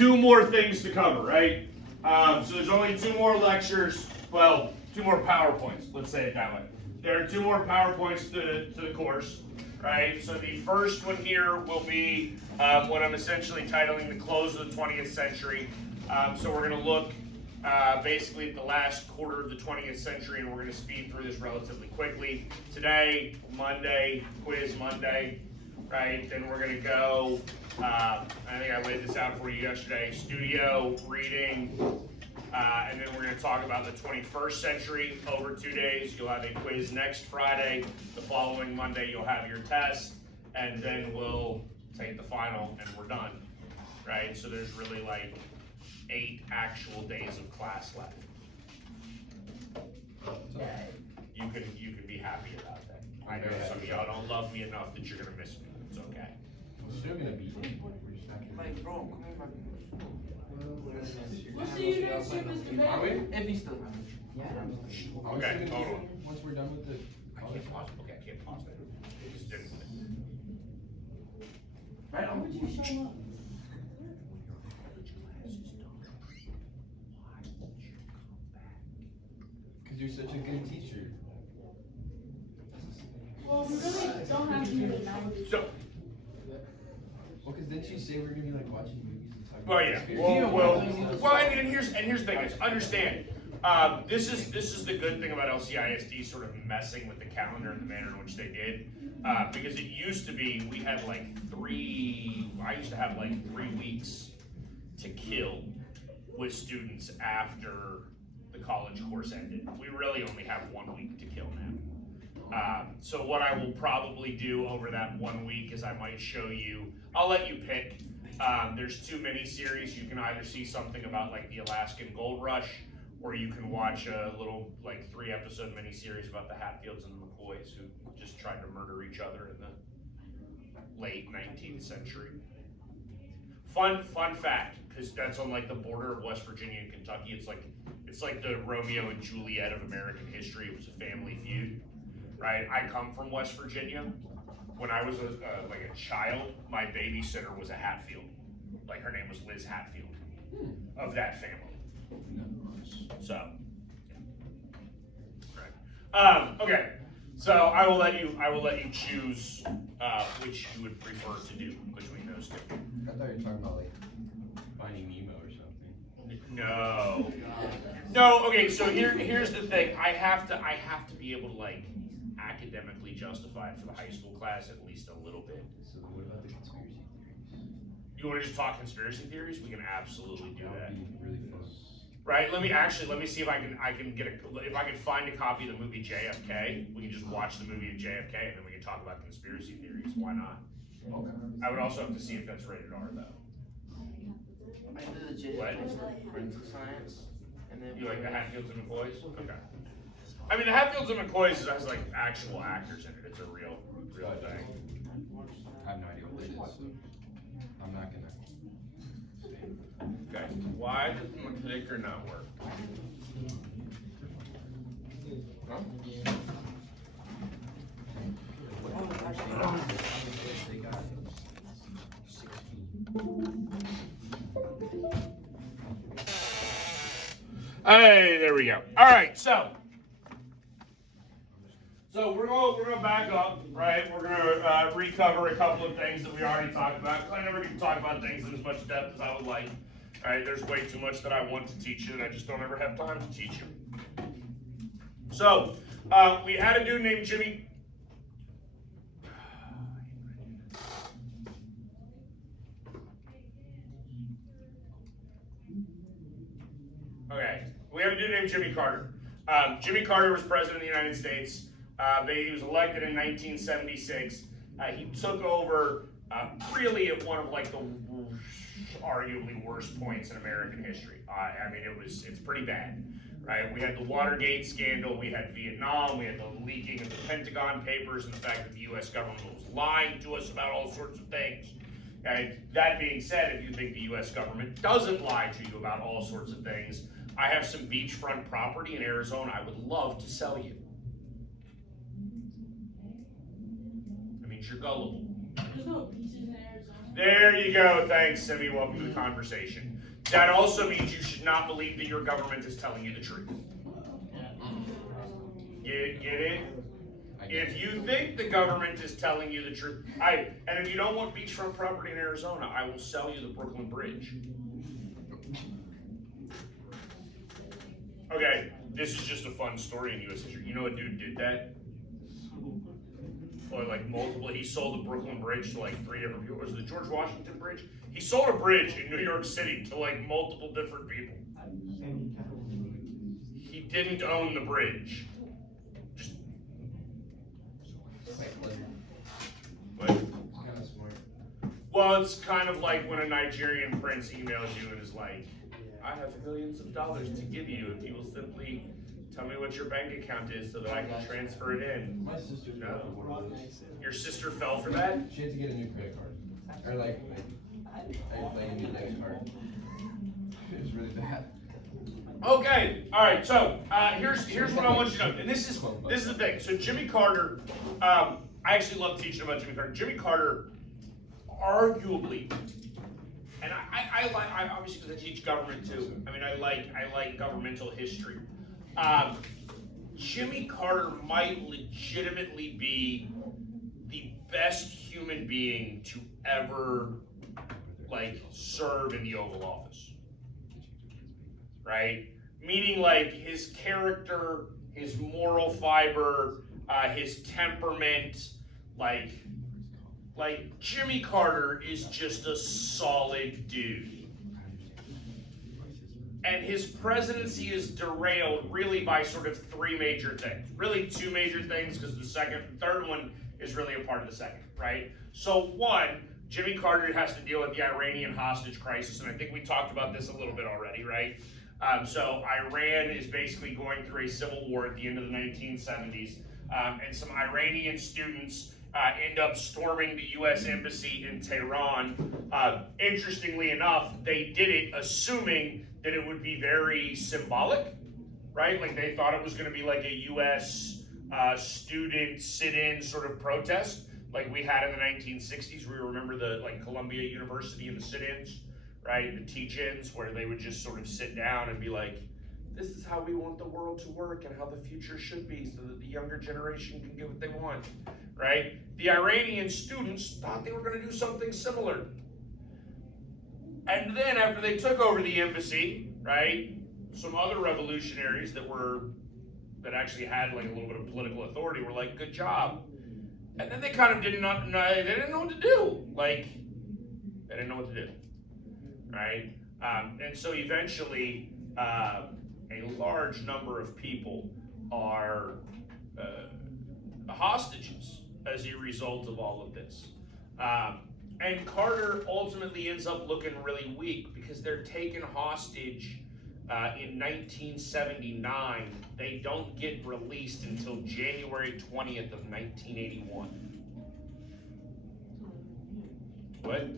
two more things to cover, right? So there's only two more lectures, well, two more PowerPoints, let's say it that way. There are two more PowerPoints to the course, right? So the first one here will be what I'm essentially titling The Close of the 20th Century. So we're going to look basically at the last quarter of the 20th century, and we're going to speed through this relatively quickly. Today, Monday, Quiz Monday, right? Then we're going to go, I think I laid this out for you yesterday, studio, reading, and then we're going to talk about the 21st century over 2 days. You'll have a quiz next Friday. The following Monday, you'll have your test, and then we'll take the final, and we're done, right? So there's really like 8 actual days of class left. You can be happy about that. I know some of y'all don't love me enough that you're gonna miss me. It's okay. We're still gonna be in. We're just not gonna be. Bro, come here, We'll see you next year, Mr. Bailey. Are we? if he's still Okay, hold on. Once we're done with the. I can't pause. Okay, I can't pause that. Just did it. Right Why on. would you show up? Because you're such a good teacher. Well, we really don't have to do it now. So, Well, because didn't you say we're gonna be like watching movies and talking well, about yeah. conspiracy? And here's the thing is, understand. This is the good thing about LCISD sort of messing with the calendar in the manner in which they did, because it used to be we had like I used to have like 3 weeks to kill with students after the college course ended. We really only have 1 week to kill now. So what I will probably do over that 1 week is I might show you, I'll let you pick. There's 2 mini-series. You can either see something about like the Alaskan Gold Rush, or you can watch a little like 3-episode mini-series about the Hatfields and the McCoys who just tried to murder each other in the late 19th century. Fun fact, because that's on like the border of West Virginia and Kentucky. It's like the Romeo and Juliet of American history. It was a family feud, right? I come from West Virginia. When I was like a child, my babysitter was a Hatfield. Like her name was Liz Hatfield, of that family. So, right. Okay. So I will let you choose which you would prefer to do between those two. I thought you were talking about like Finding Nemo or something. No. Okay. So here's the thing. I have to be able to like academically justify it for the high school class at least a little bit. So what about the conspiracy theories? You want to just talk conspiracy theories? We can absolutely do that. Would be really fun. Right? Let me see if I can get if I can find a copy of the movie JFK. We can just watch the movie of JFK and then we can talk about conspiracy theories. Why not? Okay. I would also have to see if that's rated R though. I did the JFK What? stuff, forensic science, and then You like the Hatfields and McCoys? Okay. I mean, the Hatfields and McCoys has like actual actors in it. It's a real thing. I have no idea what it is, so I'm not gonna. Okay. Why did the clicker not work? Huh? They got 16. Hey, there we go. All right, so we're gonna back up, right? We're gonna recover a couple of things that we already talked about. I never get to talk about things in as much depth as I would like. All right, there's way too much that I want to teach you, and I just don't ever have time to teach you. So we had a dude named Jimmy. Okay, we have a dude named Jimmy Carter. Jimmy Carter was president of the United States. He was elected in 1976. He took over really at one of like the arguably worst points in American history. I mean, it's pretty bad, right? We had the Watergate scandal, we had Vietnam, we had the leaking of the Pentagon Papers, and the fact that the U.S. government was lying to us about all sorts of things. Okay? That being said, if you think the U.S. government doesn't lie to you about all sorts of things, I have some beachfront property in Arizona I would love to sell you. That means you're gullible. There's no beaches in Arizona. There you go. Thanks, Simi. Welcome to the conversation. That also means you should not believe that your government is telling you the truth. Get it? If you think the government is telling you the truth, and if you don't want beachfront property in Arizona, I will sell you the Brooklyn Bridge. Okay, this is just a fun story in U.S. history. You know a dude did that? Or like multiple, he sold the Brooklyn Bridge to like 3 different people. Was it the George Washington Bridge? He sold a bridge in New York City to like multiple different people. He didn't own the bridge. Just what? Kind of smart. Well, it's kind of like when a Nigerian prince emails you and is like, I have millions of dollars to give you if you will simply tell me what your bank account is so that I can transfer it in. My sister No. fell for one of those. Your sister fell for that? She had to get a new credit card. Or like a new debit card. It was really bad. Okay, all right. So here's what I want you to know, and this is the thing. So Jimmy Carter, I actually love teaching about Jimmy Carter. Jimmy Carter, arguably, and I obviously because I teach government too. I mean, I like governmental history. Jimmy Carter might legitimately be the best human being to ever like serve in the Oval Office. Right? Meaning like his character, his moral fiber, his temperament, like Jimmy Carter is just a solid dude. And his presidency is derailed really by sort of 3 major things. Really 2 major things, because the third one is really a part of the second, right? So 1, Jimmy Carter has to deal with the Iranian hostage crisis, and I think we talked about this a little bit already, right? So Iran is basically going through a civil war at the end of the 1970s, and some Iranian students end up storming the U.S. Embassy in Tehran. Interestingly enough, they did it assuming that it would be very symbolic, right? Like they thought it was going to be like a U.S. Student sit-in sort of protest, like we had in the 1960s. We remember the like Columbia University and the sit-ins, right? The teach-ins where they would just sort of sit down and be like, this is how we want the world to work and how the future should be so that the younger generation can get what they want, right? The Iranian students thought they were going to do something similar. And then after they took over the embassy, right, some other revolutionaries that actually had like a little bit of political authority were like, good job. And then they kind of didn't know what to do. Like, they didn't know what to do, right? And so eventually, a large number of people are hostages as a result of all of this. And Carter ultimately ends up looking really weak because they're taken hostage in 1979. They don't get released until January 20th of 1981. What?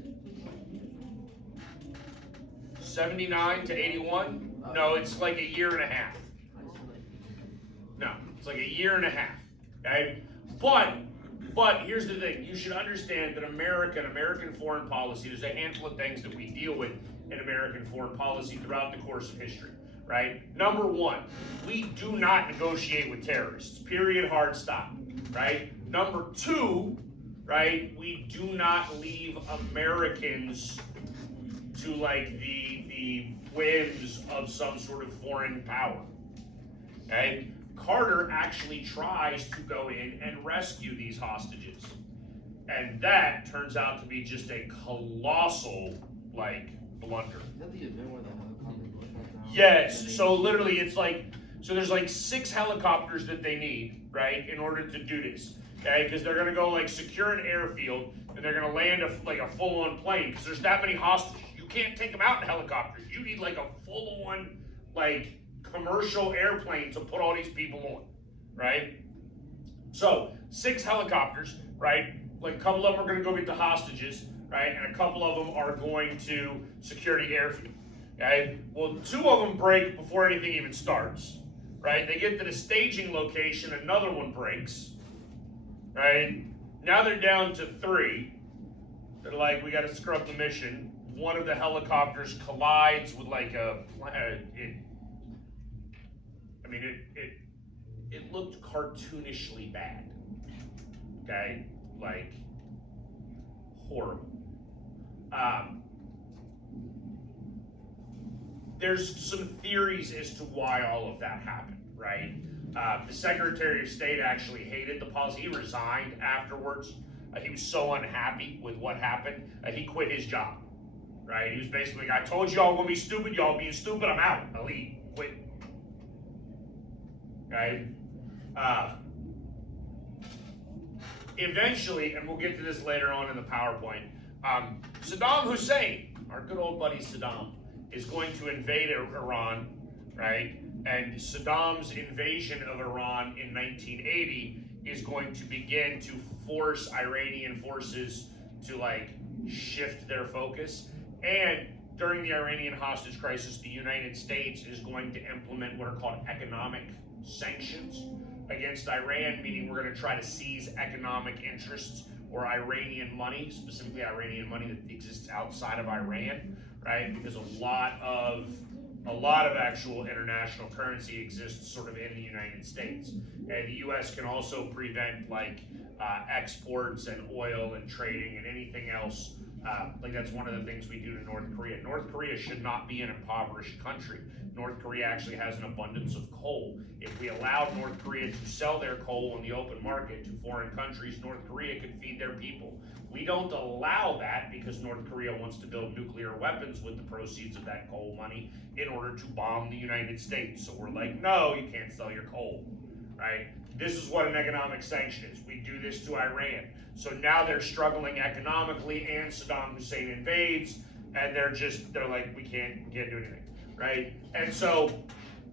79 to 81? No, it's like a year and a half. No, it's like a year and a half. Okay? But here's the thing. You should understand that American foreign policy, there's a handful of things that we deal with in American foreign policy throughout the course of history, right? Number 1, we do not negotiate with terrorists. Period, hard stop, right? Number 2, right, we do not leave Americans to like the whims of some sort of foreign power, okay? Carter actually tries to go in and rescue these hostages. And that turns out to be just a colossal, like, blunder. Is that the event where the helicopter goes back down? Yes, so literally it's like, so there's like 6 helicopters that they need, right, in order to do this, okay? Because they're gonna go like secure an airfield, and they're gonna land a full-on plane, because there's that many hostages. You can't take them out in helicopters. You need like a full-on, like, commercial airplane to put all these people on, right? So 6 helicopters, right? Like a couple of them are going to go get the hostages, right? And a couple of them are going to secure the airfield, okay? Well, 2 of them break before anything even starts, right? They get to the staging location, another one breaks, right? Now they're down to 3, They're like, we gotta scrub the mission. One of the helicopters collides with like it looked cartoonishly bad. Okay? Like, horrible. There's some theories as to why all of that happened, right? The Secretary of State actually hated the policy. He resigned afterwards. He was so unhappy with what happened. He quit his job, right? He was basically like, I told you all gonna be stupid, y'all being stupid, I'm out. I'll leave, quit. Okay? Eventually, and we'll get to this later on in the PowerPoint, Saddam Hussein, our good old buddy Saddam, is going to invade Iran, right? And Saddam's invasion of Iran in 1980 is going to begin to force Iranian forces to like shift their focus. And during the Iranian hostage crisis, the United States is going to implement what are called economic sanctions against Iran, meaning we're going to try to seize economic interests or Iranian money, specifically Iranian money that exists outside of Iran, right? Because a lot of actual international currency exists sort of in the United States. And the US can also prevent like exports and oil and trading and anything else. Like that's one of the things we do to North Korea. North Korea should not be an impoverished country. North Korea actually has an abundance of coal. If we allowed North Korea to sell their coal in the open market to foreign countries, North Korea could feed their people. We don't allow that because North Korea wants to build nuclear weapons with the proceeds of that coal money in order to bomb the United States. So we're like, no, you can't sell your coal, right? This is what an economic sanction is. We do this to Iran. So now they're struggling economically and Saddam Hussein invades and they're like, we can't do anything, right? And so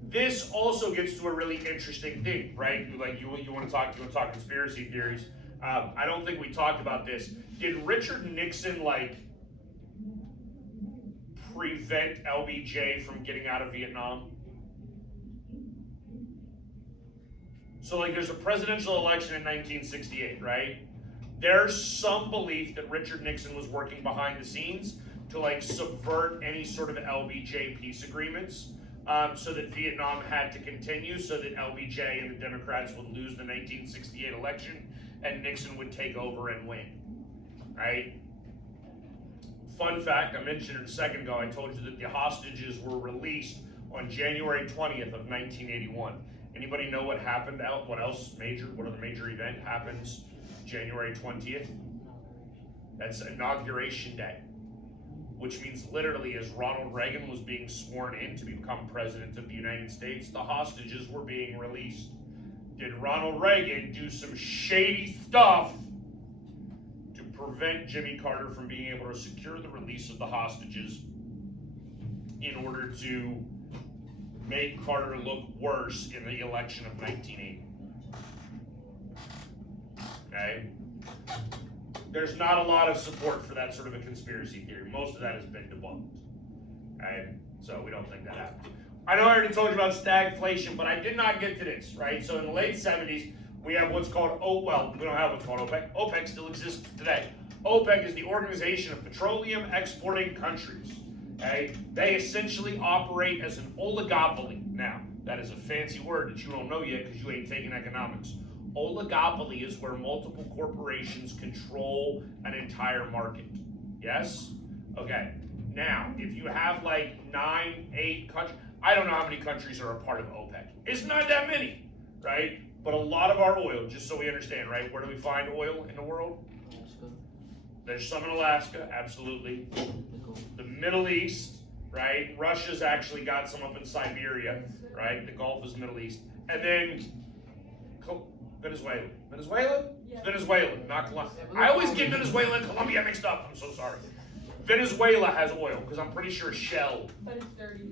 this also gets to a really interesting thing, right? Like you want to talk conspiracy theories. I don't think we talked about this. Did Richard Nixon like prevent LBJ from getting out of Vietnam? So like there's a presidential election in 1968, right? There's some belief that Richard Nixon was working behind the scenes to like subvert any sort of LBJ peace agreements, so that Vietnam had to continue, so that LBJ and the Democrats would lose the 1968 election and Nixon would take over and win, right? Fun fact, I mentioned it a second ago, I told you that the hostages were released on January 20th of 1981. Anybody know what happened out? What other major event happens January 20th? That's Inauguration Day, which means literally as Ronald Reagan was being sworn in to become president of the United States, the hostages were being released. Did Ronald Reagan do some shady stuff to prevent Jimmy Carter from being able to secure the release of the hostages in order to make Carter look worse in the election of 1980? Okay? There's not a lot of support for that sort of a conspiracy theory. Most of that has been debunked. Okay? So we don't think that happened. I know I already told you about stagflation, but I did not get to this, right? So in the late 70s, we have what's called, we don't have what's called OPEC. OPEC still exists today. OPEC is the Organization of Petroleum Exporting Countries. Okay? They essentially operate as an oligopoly. Now, that is a fancy word that you don't know yet because you ain't taking economics. Oligopoly is where multiple corporations control an entire market. Yes? Okay. Now, if you have like 9, 8 countries, I don't know how many countries are a part of OPEC. It's not that many, right? But a lot of our oil, just so we understand, right? Where do we find oil in the world? Alaska. There's some in Alaska, absolutely. The Middle East, right? Russia's actually got some up in Siberia, right? The Gulf is Middle East. And then Venezuela. Venezuela? Yeah. Venezuela, not Colombia. I always get Venezuela and Colombia mixed up. I'm so sorry. Venezuela has oil, because I'm pretty sure Shell, But it's dirty.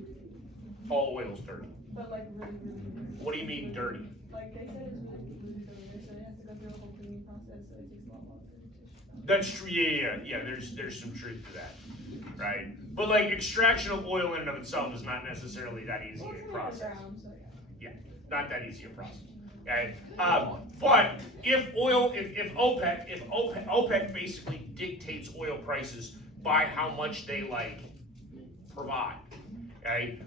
all oil's dirty. But like really, really dirty. What do you mean dirty? Like they said it's really, really dirty. So it has to go through a whole cleaning process, so it takes a lot longer to That's true, yeah, there's some truth to that, right? But like extraction of oil in and of itself is not necessarily that easy Well, a it's process. underground, so yeah. Yeah, not that easy a process. Okay, but if OPEC basically dictates oil prices by how much they like provide. Okay,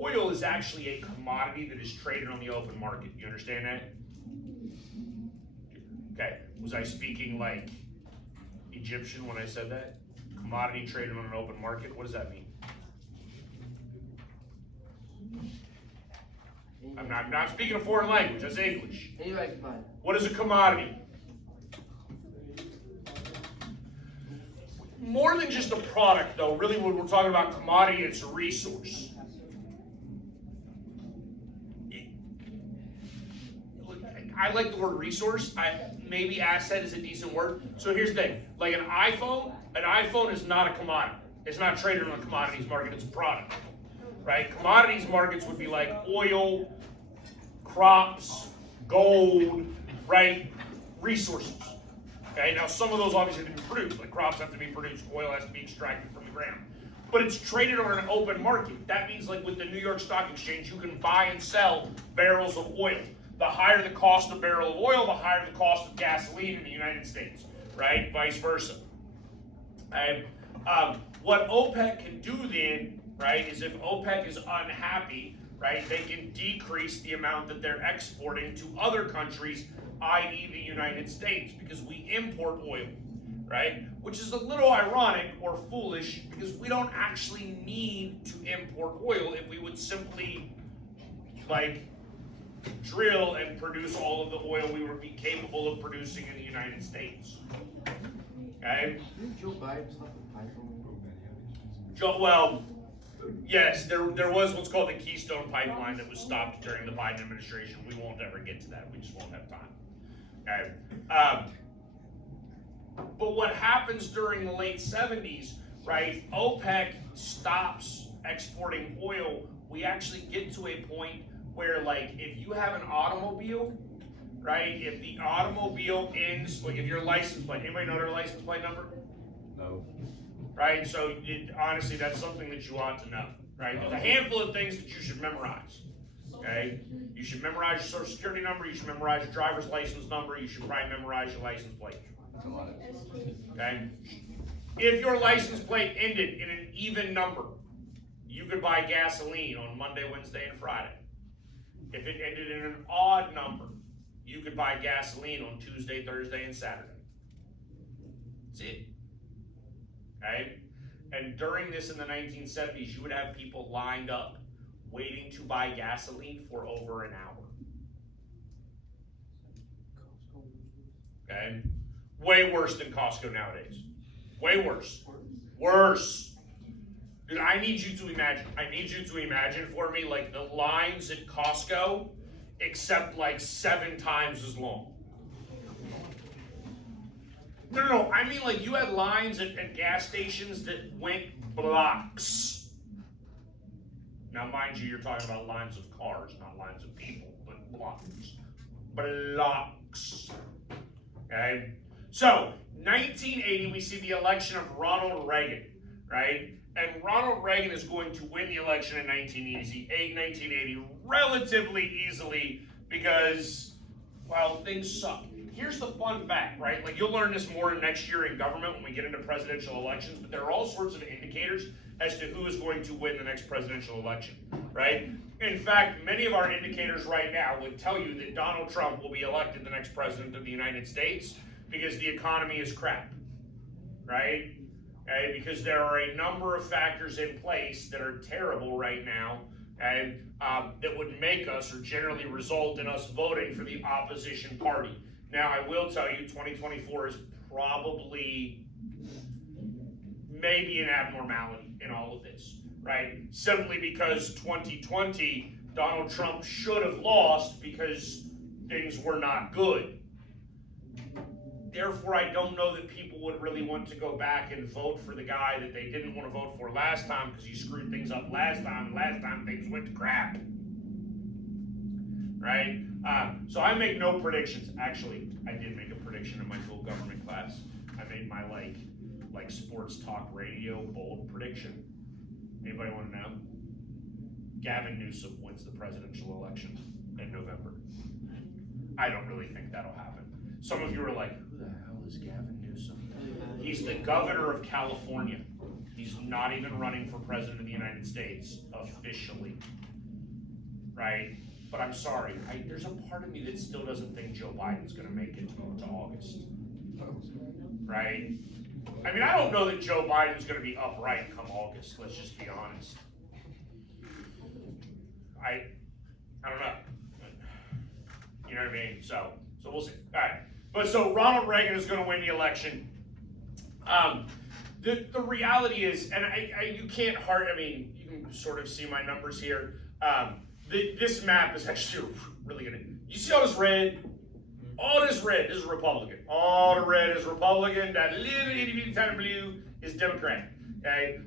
oil is actually a commodity that is traded on the open market. You understand that? Okay, was I speaking like Egyptian when I said that? Commodity traded on an open market. What does that mean? I'm not speaking a foreign language. That's English. What is a commodity? More than just a product, though. Really, when we're talking about commodity, it's a resource. I like the word resource. Maybe asset is a decent word. So here's the thing: like an iPhone is not a commodity. It's not traded on the commodities market. It's a product, right? Commodities markets would be like oil, crops, gold, right? Resources. Okay. Now some of those obviously have to be produced. Like crops have to be produced. Oil has to be extracted from the ground. But it's traded on an open market. That means like with the New York Stock Exchange, you can buy and sell barrels of oil. The higher the cost of barrel of oil, the higher the cost of gasoline in the United States, right? Vice versa. And what OPEC can do then, right, is if OPEC is unhappy, right, they can decrease the amount that they're exporting to other countries, i.e. the United States, because we import oil, right? Which is a little ironic or foolish because we don't actually need to import oil if we would simply, like, drill and produce all of the oil we would be capable of producing in the United States. Okay? Didn't Joe Biden stop the pipeline? Well, yes, there was what's called the Keystone Pipeline that was stopped during the Biden administration. We won't ever get to that. We just won't have time. Okay? But what happens during the late 70s, right? OPEC stops exporting oil. We actually get to a point where, like, if you have an automobile, right? If the automobile ends, like, if your license plate, anybody know their license plate number? No. Right? So, honestly, that's something that you ought to know, right? There's a handful of things that you should memorize, okay? You should memorize your social security number, you should memorize your driver's license number, you should probably memorize your license plate, That's a lot of. okay? If your license plate ended in an even number, you could buy gasoline on Monday, Wednesday, and Friday. If it ended in an odd number, you could buy gasoline on Tuesday, Thursday, and Saturday. That's it. Okay? And during this in the 1970s, you would have people lined up waiting to buy gasoline for over an hour. Okay? Way worse than Costco nowadays. Way worse. Worse. Dude, I need you to imagine for me, like, the lines at Costco, except like 7 times as long. No, I mean, like, you had lines at gas stations that went blocks. Now, mind you, you're talking about lines of cars, not lines of people, but blocks. Blocks. Okay? So, 1980, we see the election of Ronald Reagan, right? And Ronald Reagan is going to win the election in 1980 relatively easily because, well, things suck. Here's the fun fact, right? Like, you'll learn this more next year in government when we get into presidential elections, but there are all sorts of indicators as to who is going to win the next presidential election, right? In fact, many of our indicators right now would tell you that Donald Trump will be elected the next president of the United States because the economy is crap, right? Okay, because there are a number of factors in place that are terrible right now, and that would make us or generally result in us voting for the opposition party. Now, I will tell you, 2024 is probably maybe an abnormality in all of this, right? Simply because 2020, Donald Trump should have lost because things were not good. Therefore, I don't know that people would really want to go back and vote for the guy that they didn't want to vote for last time because he screwed things up last time, and last time things went to crap. Right? So I make no predictions. Actually, I did make a prediction in my full government class. I made my like sports talk radio bold prediction. Anybody want to know? Gavin Newsom wins the presidential election in November. I don't really think that'll happen. Some of you are like, who the hell is Gavin Newsom? He's the governor of California. He's not even running for president of the United States officially, right? But I'm sorry, there's a part of me that still doesn't think Joe Biden's gonna make it to August, right? I mean, I don't know that Joe Biden's gonna be upright come August, let's just be honest. I don't know. You know what I mean? So we'll see. All right. But so Ronald Reagan is gonna win the election. The reality is, and you can't I mean, you can sort of see my numbers here. This map is actually really good. You see all this red? All this red is Republican. All the red is Republican. That little itty bitty tiny blue is Democrat. Okay.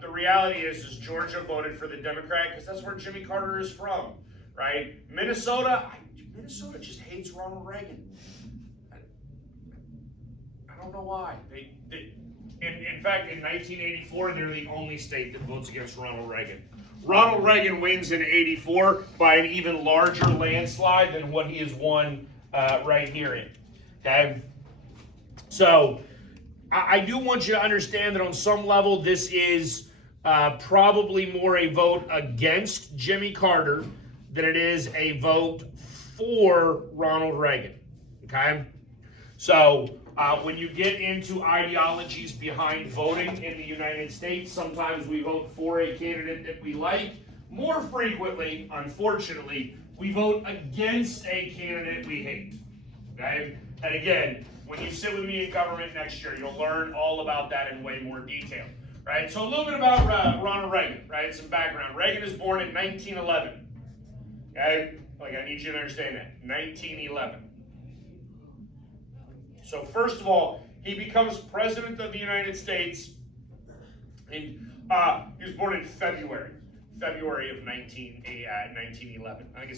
The reality is Georgia voted for the Democrat because that's where Jimmy Carter is from, right? Minnesota Minnesota just hates Ronald Reagan. I don't know why. In fact, in 1984, they're the only state that votes against Ronald Reagan. Ronald Reagan wins in 84 by an even larger landslide than what he has won right here in. Okay? So, I do want you to understand that on some level, this is probably more a vote against Jimmy Carter than it is a vote for Ronald Reagan. Okay? So, when you get into ideologies behind voting in the United States, sometimes we vote for a candidate that we like. More frequently, unfortunately, we vote against a candidate we hate. Okay? And again, when you sit with me in government next year, you'll learn all about that in way more detail. Right? So a little bit about Ronald Reagan, right? Some background. Reagan is born in 1911. Okay? Like, I need you to understand that. 1911. So first of all, he becomes president of the United States. He was born in February of 1911. I think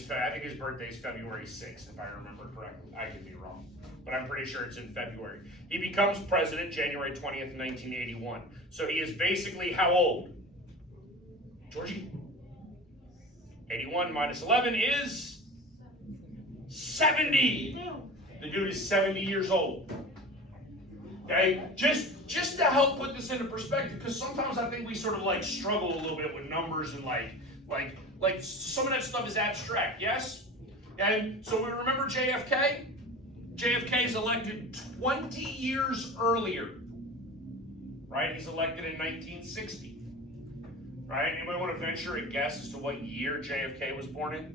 his birthday is February 6th, if I remember correctly. I could be wrong, but I'm pretty sure it's in February. He becomes president January 20th, 1981. So he is basically how old? Georgie? 81 minus 11 is 70. The dude is 70 years old. Okay? Just to help put this into perspective, because sometimes I think we sort of like struggle a little bit with numbers and like some of that stuff is abstract, yes? And so we remember JFK? JFK is elected 20 years earlier. Right? He's elected in 1960. Right? Anybody want to venture a guess as to what year JFK was born in?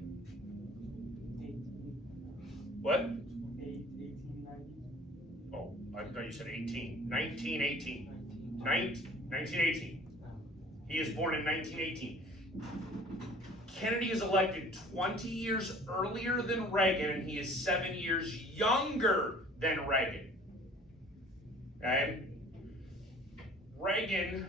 What? Oh, I thought you said 18. 1918. 1918. He is born in 1918. Kennedy is elected 20 years earlier than Reagan, and he is 7 years younger than Reagan. Okay? Reagan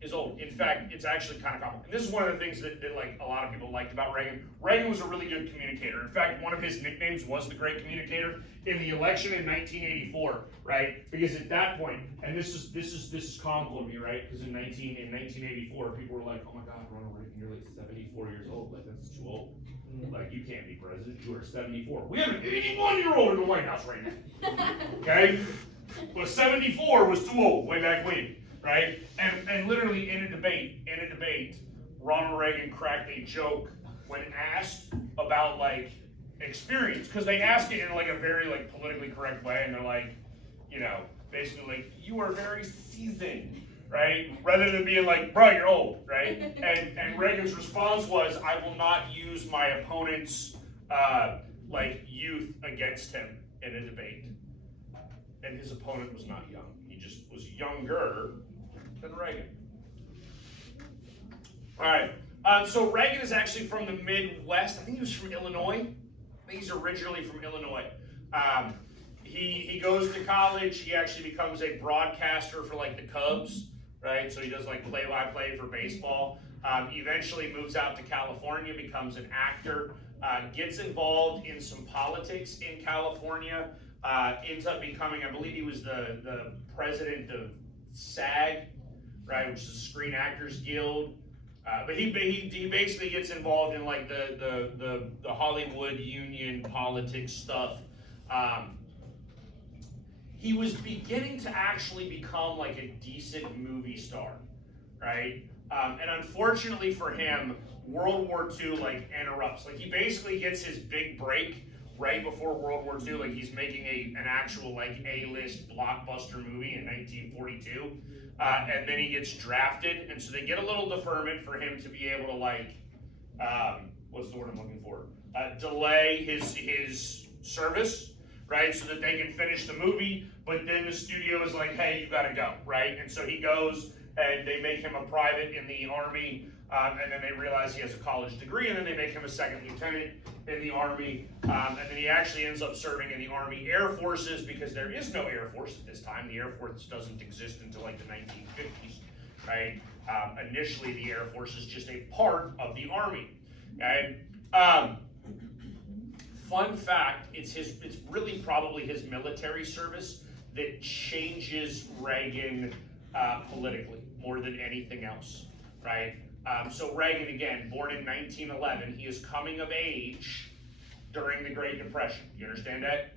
is old. In fact, it's actually kind of common. And this is one of the things that like a lot of people liked about Reagan. Reagan was a really good communicator. In fact, one of his nicknames was the Great Communicator in the election in 1984, right? Because at that point, and this is comical to me, right? Because in 1984, people were like, "Oh my God, Ronald Reagan, you're like 74 years old. Like that's too old. Like you can't be president. You are 74. We have an 81-year-old in the White House right now." Okay, but 74 was too old way back when. Right? And literally in a debate, Ronald Reagan cracked a joke when asked about like experience, because they ask it in like a very like politically correct way, and they're like, you know, basically like, you are very seasoned, right? Rather than being like, bro, you're old, right? And Reagan's response was, I will not use my opponent's like youth against him in a debate. And his opponent was not young. He just was younger than Reagan. All right. So Reagan is actually from the Midwest. I think he was from Illinois. I think he's originally from Illinois. He goes to college. He actually becomes a broadcaster for like the Cubs, right? So he does like play-by-play for baseball. Eventually moves out to California, becomes an actor, gets involved in some politics in California. Ends up becoming, I believe he was the president of SAG, right, which is the Screen Actors Guild. But he basically gets involved in like the Hollywood union politics stuff. He was beginning to actually become like a decent movie star, right? And unfortunately for him, World War II like interrupts. Like he basically gets his big break right before World War II. Like he's making an actual like A-list blockbuster movie in 1942, and then he gets drafted, and so they get a little deferment for him to be able to like, what's the word I'm looking for? Delay his service, right? So that they can finish the movie. But then the studio is like, hey, you gotta go, right? And so he goes, and they make him a private in the Army, and then they realize he has a college degree, and then they make him a second lieutenant in the Army, and then he actually ends up serving in the Army Air Forces because there is no Air Force at this time. The Air Force doesn't exist until like the 1950s, right? Initially, the Air Force is just a part of the Army, okay? Fun fact, it's really probably his military service that changes Reagan politically more than anything else, right? So Reagan, again, born in 1911, he is coming of age during the Great Depression. You understand that?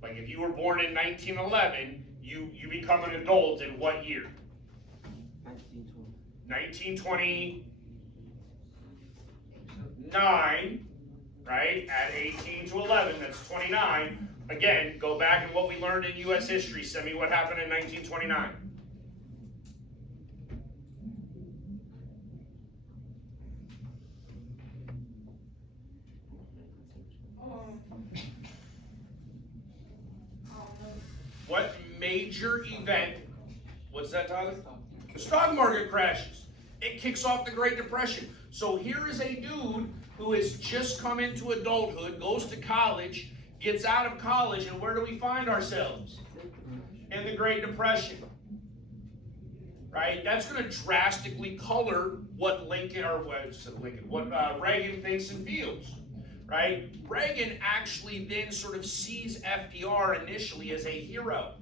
Like if you were born in 1911, you become an adult in what year? 1929, right? At 18 to 11, that's 29. Again, go back and what we learned in U.S. history. Send me what happened in 1929. What major event, what's that, Tyler? The stock market crashes. It kicks off the Great Depression. So here is a dude who has just come into adulthood, goes to college, gets out of college, and where do we find ourselves? In the Great Depression. Right? That's going to drastically color what Reagan thinks and feels. Right? Reagan actually then sort of sees FDR initially as a hero.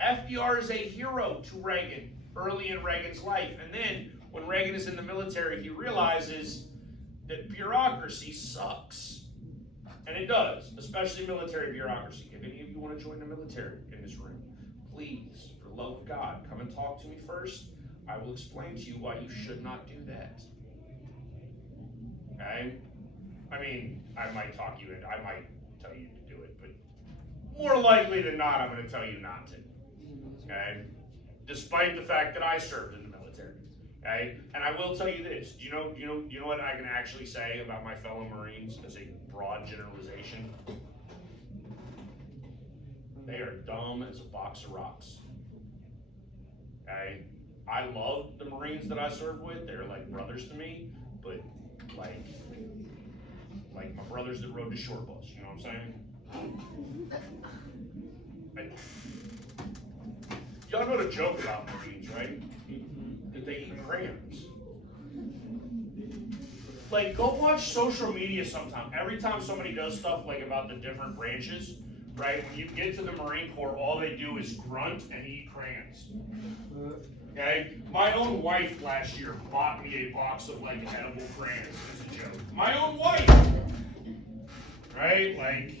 FDR is a hero to Reagan early in Reagan's life. And then when Reagan is in the military, he realizes that bureaucracy sucks. And it does, especially military bureaucracy. If any of you want to join the military in this room, please, for the love of God, come and talk to me first. I will explain to you why you should not do that. Okay? I mean, I might talk you into, I might tell you to do it, but more likely than not, I'm going to tell you not to. Okay? Despite the fact that I served in the military. Okay? And I will tell you this. Do you know what I can actually say about my fellow Marines as a broad generalization? They are dumb as a box of rocks. Okay? I love the Marines that I served with. They're like brothers to me, but like my brothers that rode the short bus, you know what I'm saying? Y'all know the joke about Marines, right? That they eat crayons. Like, go watch social media sometime. Every time somebody does stuff like about the different branches, right? When you get to the Marine Corps, all they do is grunt and eat crayons. Okay? My own wife last year bought me a box of like edible crayons as a joke. My own wife! Right? Like,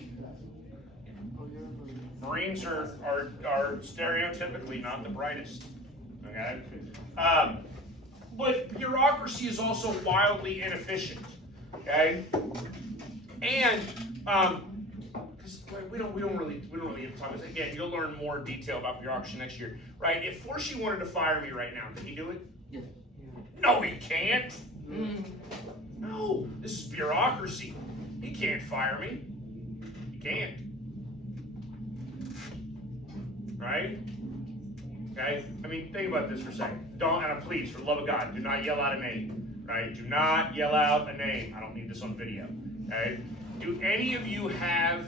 Marines are stereotypically not the brightest. Okay? But bureaucracy is also wildly inefficient. Okay? And because we don't really get to talk about this. Again, you'll learn more detail about bureaucracy next year. Right? If Forsey wanted to fire me right now, can he do it? Yeah. No, he can't. No, this is bureaucracy. He can't fire me. He can't. Right? Okay? I mean, think about this for a second. Please, for the love of God, do not yell out a name. Right? Do not yell out a name. I don't need this on video. Okay? Do any of you have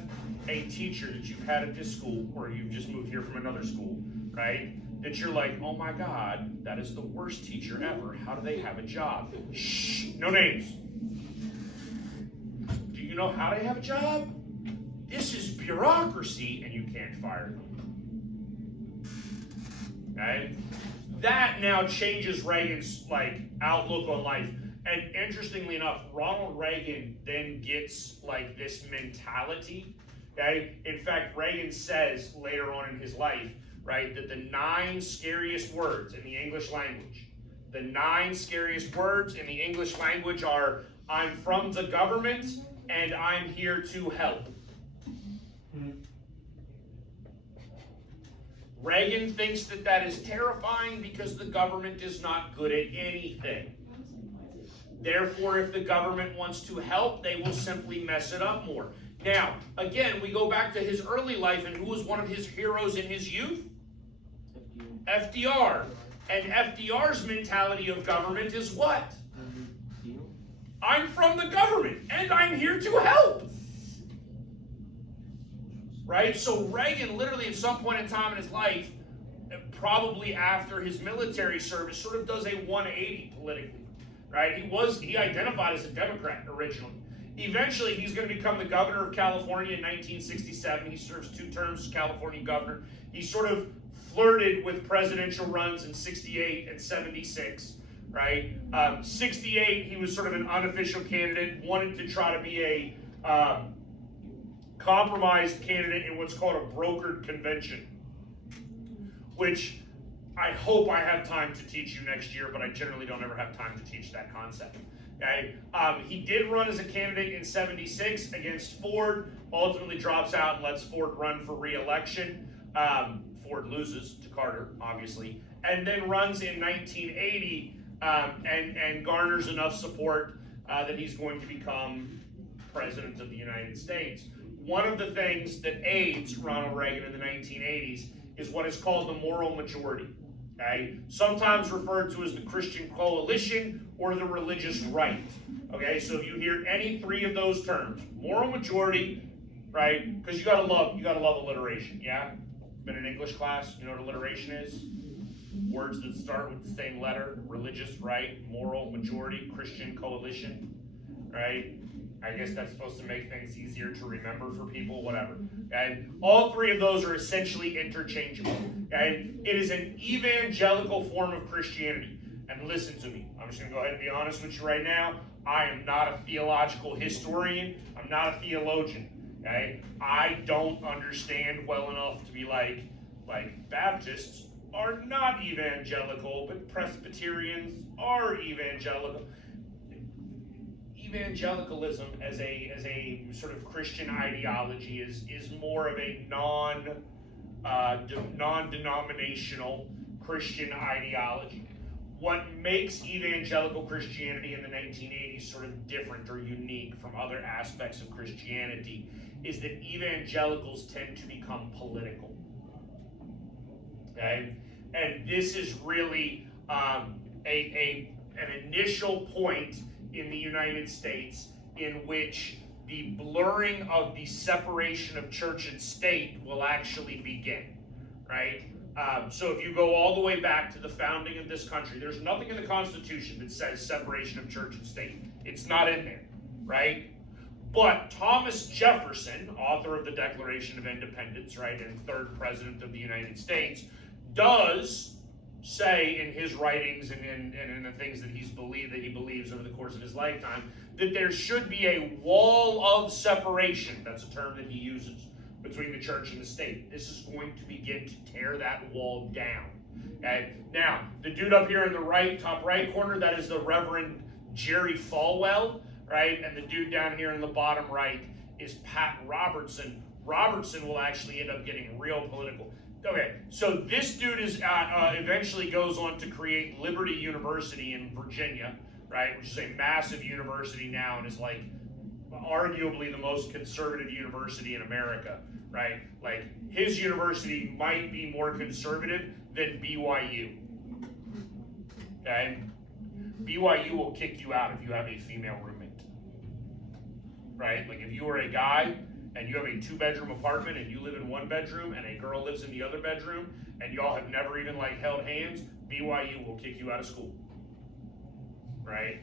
a teacher that you've had at this school, or you've just moved here from another school, right? That you're like, oh my God, that is the worst teacher ever. How do they have a job? Shh, no names. Do you know how they have a job? This is bureaucracy, and you can't fire them. Okay? that now changes Reagan's like outlook on life. And interestingly enough, Ronald Reagan then gets like this mentality. Okay? In fact, Reagan says later on in his life, right, that the 9 scariest words in the English language, the 9 scariest words in the English language are, I'm from the government and I'm here to help. Reagan thinks that that is terrifying because the government is not good at anything. Therefore, if the government wants to help, they will simply mess it up more. Now, again, we go back to his early life, and who was one of his heroes in his youth? FDR. And FDR's mentality of government is what? I'm from the government, and I'm here to help. Right? So Reagan literally at some point in time in his life, probably after his military service, sort of does a 180 politically. Right? He identified as a Democrat originally. Eventually, he's going to become the governor of California in 1967. He serves 2 terms as California governor. He sort of flirted with presidential runs in 68 and 76. Right? 68, he was sort of an unofficial candidate, wanted to try to be a compromised candidate in what's called a brokered convention, which I hope I have time to teach you next year, but I generally don't ever have time to teach that concept. Okay? He did run as a candidate in 76 against Ford, ultimately drops out and lets Ford run for re-election. Ford loses to Carter, obviously, and then runs in 1980 and garners enough support that he's going to become President of the United States. One of the things that aids Ronald Reagan in the 1980s is what is called the moral majority. Okay? Sometimes referred to as the Christian coalition or the religious right. Okay, so if you hear any 3 of those terms, moral majority, right? Because you gotta love alliteration, yeah? Been in English class, you know what alliteration is? Words that start with the same letter, religious right, moral majority, Christian coalition, right? I guess that's supposed to make things easier to remember for people, whatever. And all 3 of those are essentially interchangeable. And it is an evangelical form of Christianity. And listen to me, I'm just going to go ahead and be honest with you right now. I am not a theological historian. I'm not a theologian. Okay? I don't understand well enough to be like Baptists are not evangelical, but Presbyterians are evangelical. Evangelicalism as a sort of Christian ideology is more of a non-denominational Christian ideology. What makes evangelical Christianity in the 1980s sort of different or unique from other aspects of Christianity is that evangelicals tend to become political. Okay? And this is really an initial point in the United States in which the blurring of the separation of church and state will actually begin, right? So if you go all the way back to the founding of this country, there's nothing in the Constitution that says separation of church and state. It's not in there, right? But Thomas Jefferson, author of the Declaration of Independence, right, and 3rd President of the United States, does say in his writings and in the things that he believes over the course of his lifetime, that there should be a wall of separation, that's a term that he uses, between the church and the state. This is going to begin to tear that wall down. Okay? Now, the dude up here in the right, top right corner, that is the Reverend Jerry Falwell, right? And the dude down here in the bottom right is Pat Robertson. Robertson will actually end up getting real political. Okay, so this dude is eventually goes on to create Liberty University in Virginia, right, which is a massive university now and is like arguably the most conservative university in America, right? Like his university might be more conservative than BYU. Okay, BYU will kick you out if you have a female roommate, right? Like if you are a guy and you have a 2-bedroom apartment and you live in 1 bedroom and a girl lives in the other bedroom and y'all have never even like held hands, BYU will kick you out of school, right?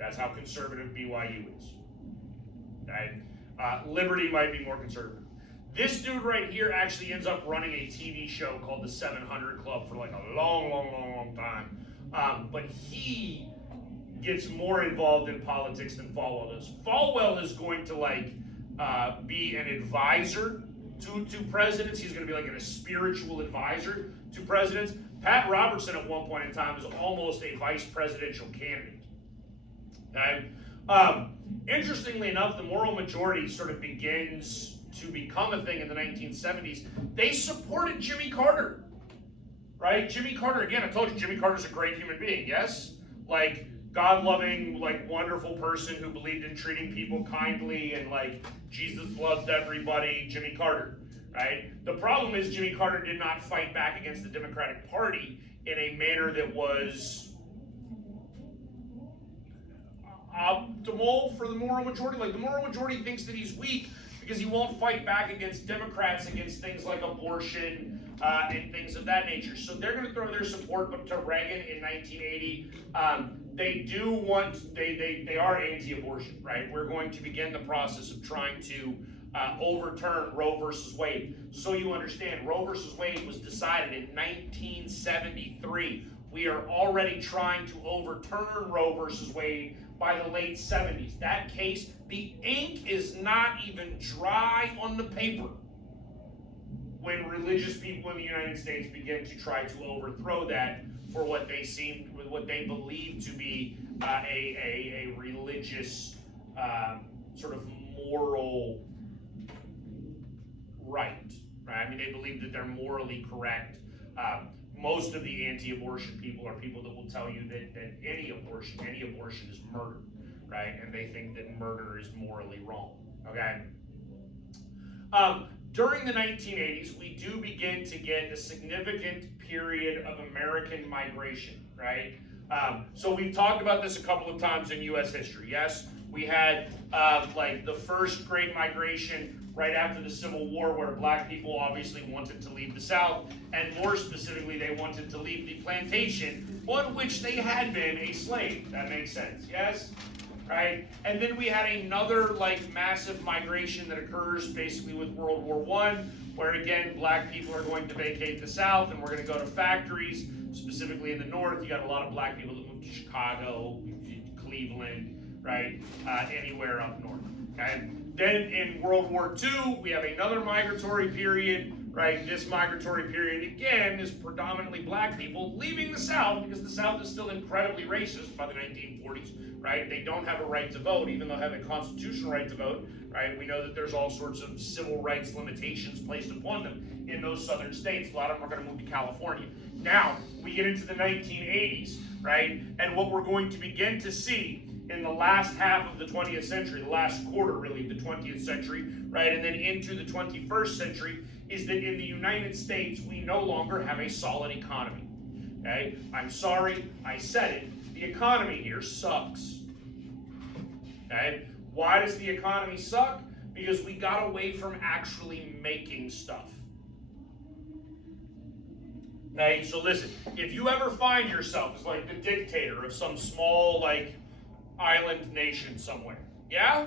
That's how conservative BYU is, right? Liberty might be more conservative. This dude right here actually ends up running a TV show called the 700 Club for like a long time. But he gets more involved in politics than Falwell does. Falwell is going to be an advisor to presidents. He's going to be like a spiritual advisor to presidents. Pat Robertson at one point in time was almost a vice presidential candidate. Okay? Interestingly enough, the moral majority sort of begins to become a thing in the 1970s. They supported Jimmy Carter, right? Jimmy Carter, again, I told you, Jimmy Carter's a great human being, yes? Like, God-loving, like, wonderful person who believed in treating people kindly and, like, Jesus loves everybody, Jimmy Carter, right? The problem is Jimmy Carter did not fight back against the Democratic Party in a manner that was optimal for the moral majority. Like, the moral majority thinks that he's weak because he won't fight back against Democrats against things like abortion and things of that nature. So they're going to throw their support to Reagan in 1980. They are anti-abortion, right? We're going to begin the process of trying to overturn Roe versus Wade. So you understand, Roe versus Wade was decided in 1973. We are already trying to overturn Roe versus Wade by the late 70s. That case, the ink is not even dry on the paper when religious people in the United States begin to try to overthrow that for what they believe to be a religious sort of moral right. I mean, they believe that they're morally correct. Most of the anti-abortion people are people that will tell you that any abortion is murder, right? And they think that murder is morally wrong, okay? During the 1980s, we do begin to get a significant period of American migration, right? So we've talked about this a couple of times in U.S. history, yes? We had like the first great migration right after the Civil War, where black people obviously wanted to leave the South, and more specifically, they wanted to leave the plantation on which they had been a slave. That makes sense, yes? Right? And then we had another like massive migration that occurs basically with World War I, where again, black people are going to vacate the South, and we're going to go to factories, specifically in the North. You got a lot of black people that moved to Chicago, Cleveland, right? Anywhere up north, okay? Then in World War II, we have another migratory period, right? This migratory period, again, is predominantly black people leaving the South because the South is still incredibly racist by the 1940s, right? They don't have a right to vote, even though they have a constitutional right to vote, right? We know that there's all sorts of civil rights limitations placed upon them in those southern states. A lot of them are going to move to California. Now, we get into the 1980s, right? And what we're going to begin to see in the last half of the 20th century, the last quarter really of the 20th century, right, and then into the 21st century, is that in the United States, we no longer have a solid economy, okay? I'm sorry, I said it, the economy here sucks, okay? Why does the economy suck? Because we got away from actually making stuff. Okay, so listen, if you ever find yourself as like the dictator of some small, like, island nation somewhere, yeah?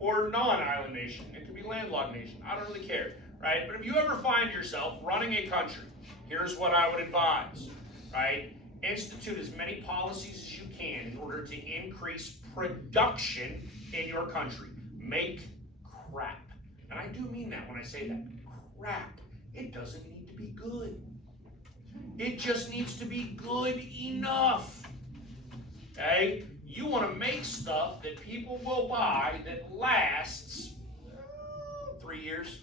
Or non-island nation, it could be landlocked nation, I don't really care, right? But if you ever find yourself running a country, here's what I would advise, right? Institute as many policies as you can in order to increase production in your country. Make crap. And I do mean that when I say that. Crap. It doesn't need to be good. It just needs to be good enough. Okay? You want to make stuff that people will buy that lasts 3 years,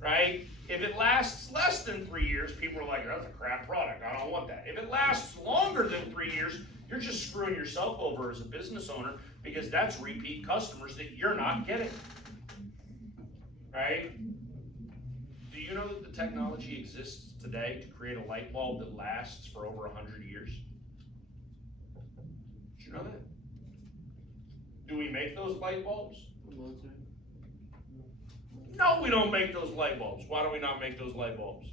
right? If it lasts less than 3 years, people are like, that's a crap product, I don't want that. If it lasts longer than 3 years, you're just screwing yourself over as a business owner because that's repeat customers that you're not getting, right? Do you know that the technology exists today to create a light bulb that lasts for over 100 years? Did you know that? Do we make those light bulbs? No, we don't make those light bulbs. Why do we not make those light bulbs?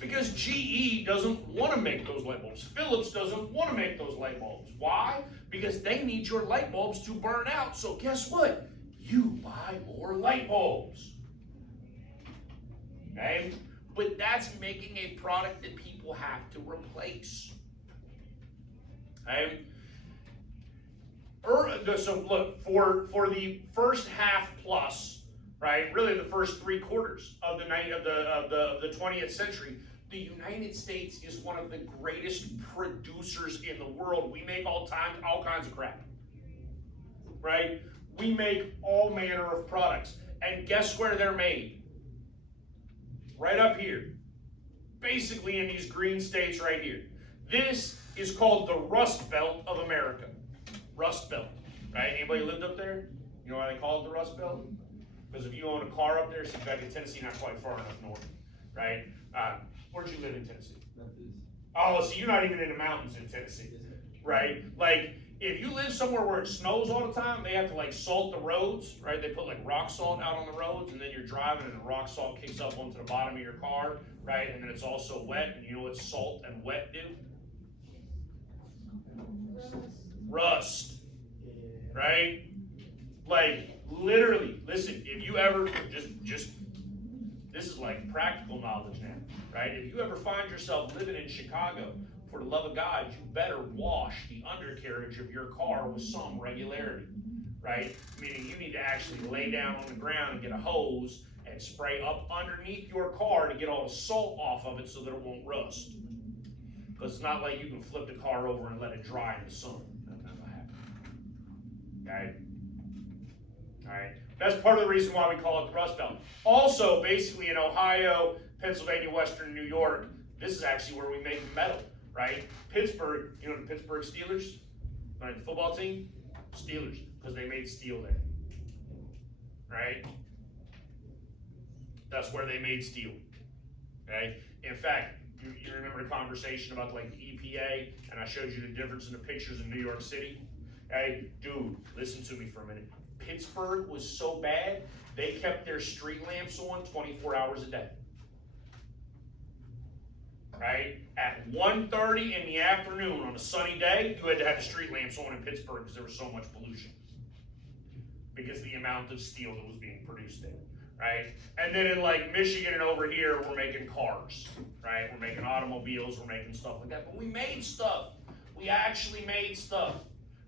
Because GE doesn't want to make those light bulbs. Philips doesn't want to make those light bulbs. Why? Because they need your light bulbs to burn out. So guess what? you buy more light bulbs. Okay? But that's making a product that people have to replace. Okay? So look, for the first half plus, right? Really the first 3/4 of the 20th century, the United States is one of the greatest producers in the world. We make all kinds of crap. Right? We make all manner of products. And guess where they're made? Right up here. Basically in these green states right here. This is called the Rust Belt of America. Rust Belt. Right? Anybody lived up there? You know why they call it the Rust Belt? Because if you own a car up there, seems like in Tennessee, not quite far enough north. Right? Where'd you live in Tennessee? Memphis. Oh, so you're not even in the mountains in Tennessee. Right? Like, if you live somewhere where it snows all the time, they have to like salt the roads, right? They put like rock salt out on the roads, and then you're driving and the rock salt kicks up onto the bottom of your car, right? And then it's also wet, and you know what salt and wet do? Rust, right? Like, literally, listen, if you ever, just this is like practical knowledge now, right? If you ever find yourself living in Chicago, for the love of God, you better wash the undercarriage of your car with some regularity, right? Meaning you need to actually lay down on the ground and get a hose and spray up underneath your car to get all the salt off of it so that it won't rust. Because it's not like you can flip the car over and let it dry in the sun. That's not gonna happen. Okay? Alright? That's part of the reason why we call it the Rust Belt. Also, basically in Ohio, Pennsylvania, Western New York, this is actually where we make metal. Right? Pittsburgh, you know the Pittsburgh Steelers? Right, the football team? Steelers, because they made steel there. Right? That's where they made steel. Okay? In fact, you remember the conversation about like the EPA, and I showed you the difference in the pictures in New York City? Hey, dude, listen to me for a minute. Pittsburgh was so bad, they kept their street lamps on 24 hours a day. Right? At 1:30 in the afternoon on a sunny day, you had to have the street lamps on in Pittsburgh because there was so much pollution. Because of the amount of steel that was being produced there. Right? And then in like Michigan and over here, we're making cars. Right? We're making automobiles, we're making stuff like that. But we made stuff. We actually made stuff.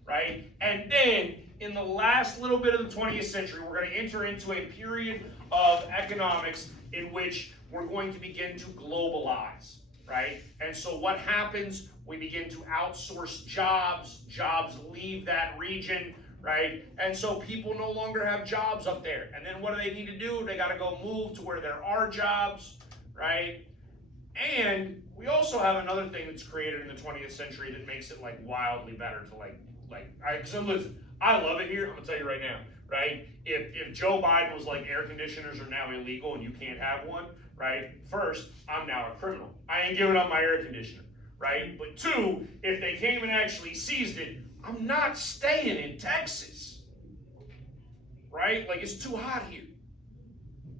Right? And then in the last little bit of the 20th century, we're going to enter into a period of economics in which we're going to begin to globalize. Right? And so what happens? We begin to outsource jobs. Jobs leave that region, right? And so people no longer have jobs up there. And then what do they need to do? They got to go move to where there are jobs, right? And we also have another thing that's created in the 20th century that makes it like wildly better to so listen, I love it here. I'm gonna tell you right now, right? If Joe Biden was like air conditioners are now illegal and you can't have one, right? First, I'm now a criminal. I ain't giving up my air conditioner, right? But two, if they came and actually seized it, I'm not staying in Texas, right? Like it's too hot here,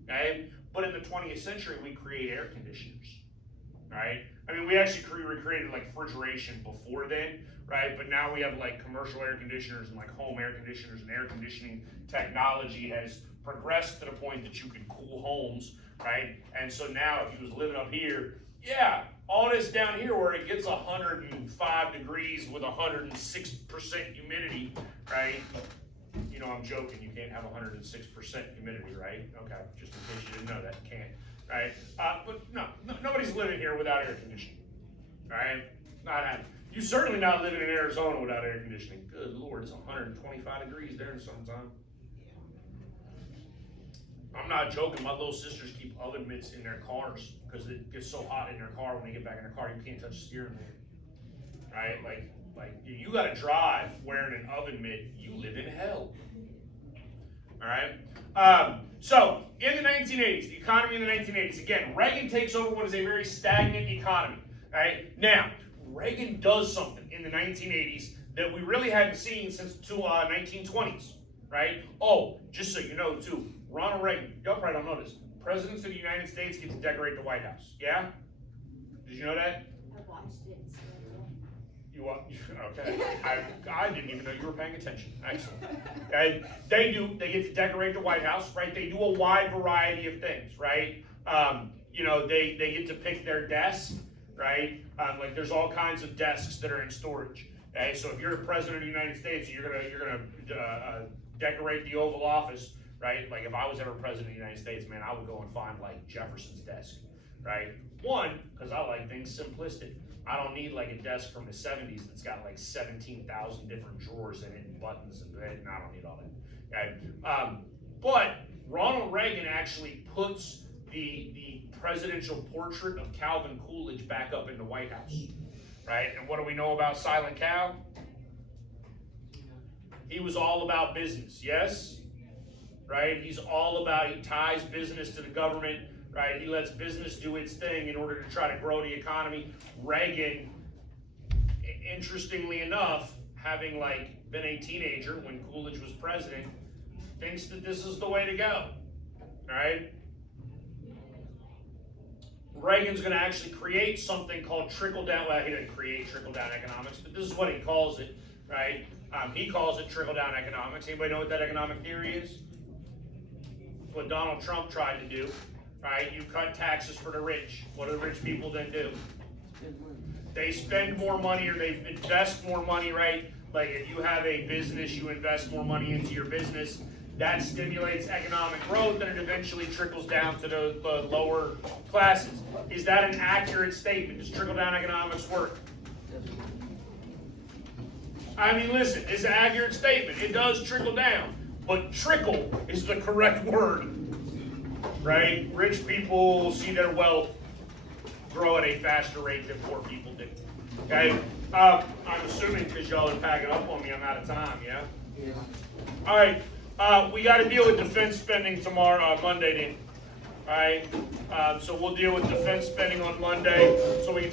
okay? But in the 20th century, we create air conditioners, right? I mean, we actually recreated like refrigeration before then, right? But now we have like commercial air conditioners and like home air conditioners, and air conditioning technology has progressed to the point that you can cool homes, right? And so now if you was living up here, yeah, all this down here where it gets 105 degrees with 106% humidity, right? You know, I'm joking, you can't have 106% humidity, right? Okay, just in case you didn't know that, you can't, right? But no, nobody's living here without air conditioning, right? Not happening. You certainly not living in Arizona without air conditioning. Good Lord, it's 125 degrees there in the summertime. I'm not joking, my little sisters keep oven mitts in their cars because it gets so hot in their car when they get back in their car, you can't touch the steering wheel, right? Like you gotta drive wearing an oven mitt, you live in hell, all right? So in the 1980s, the economy in the 1980s, again, Reagan takes over what is a very stagnant economy, right? Now, Reagan does something in the 1980s that we really hadn't seen since the 1920s, right? Oh, just so you know too, Ronald Reagan, y'all probably don't know this, presidents of the United States get to decorate the White House, yeah? Did you know that? I watched it, so yeah. You You are, okay, I didn't even know you were paying attention, excellent. Okay, they get to decorate the White House, right? They do a wide variety of things, right? You know, they get to pick their desk, right? Like there's all kinds of desks that are in storage. Okay, so if you're the president of the United States, you're gonna decorate the Oval Office, right? Like if I was ever president of the United States, man, I would go and find like Jefferson's desk, right? One, because I like things simplistic. I don't need like a desk from the 70s that's got like 17,000 different drawers in it and buttons and I don't need all that. Okay? But Ronald Reagan actually puts the presidential portrait of Calvin Coolidge back up in the White House, right? And what do we know about Silent Cal? He was all about business, yes? Right? He ties business to the government, right? He lets business do its thing in order to try to grow the economy. Reagan, interestingly enough, having like been a teenager when Coolidge was president, thinks that this is the way to go, right? Reagan's going to actually create something called trickle-down, well, he didn't create trickle-down economics, but this is what he calls it, right? He calls it trickle-down economics. Anybody know what that economic theory is? What Donald Trump tried to do, right? You cut taxes for the rich. What do the rich people then do? They spend more money or they invest more money, right? Like if you have a business, you invest more money into your business. That stimulates economic growth and it eventually trickles down to the lower classes. Is that an accurate statement? Does trickle-down economics work? I mean, listen, it's an accurate statement. It does trickle down, but trickle is the correct word, right? Rich people see their wealth grow at a faster rate than poor people do, okay? I'm assuming because y'all are packing up on me, I'm out of time, yeah? Yeah. All right, we got to deal with defense spending tomorrow, Monday then, all right? So we'll deal with defense spending on Monday, so we can talk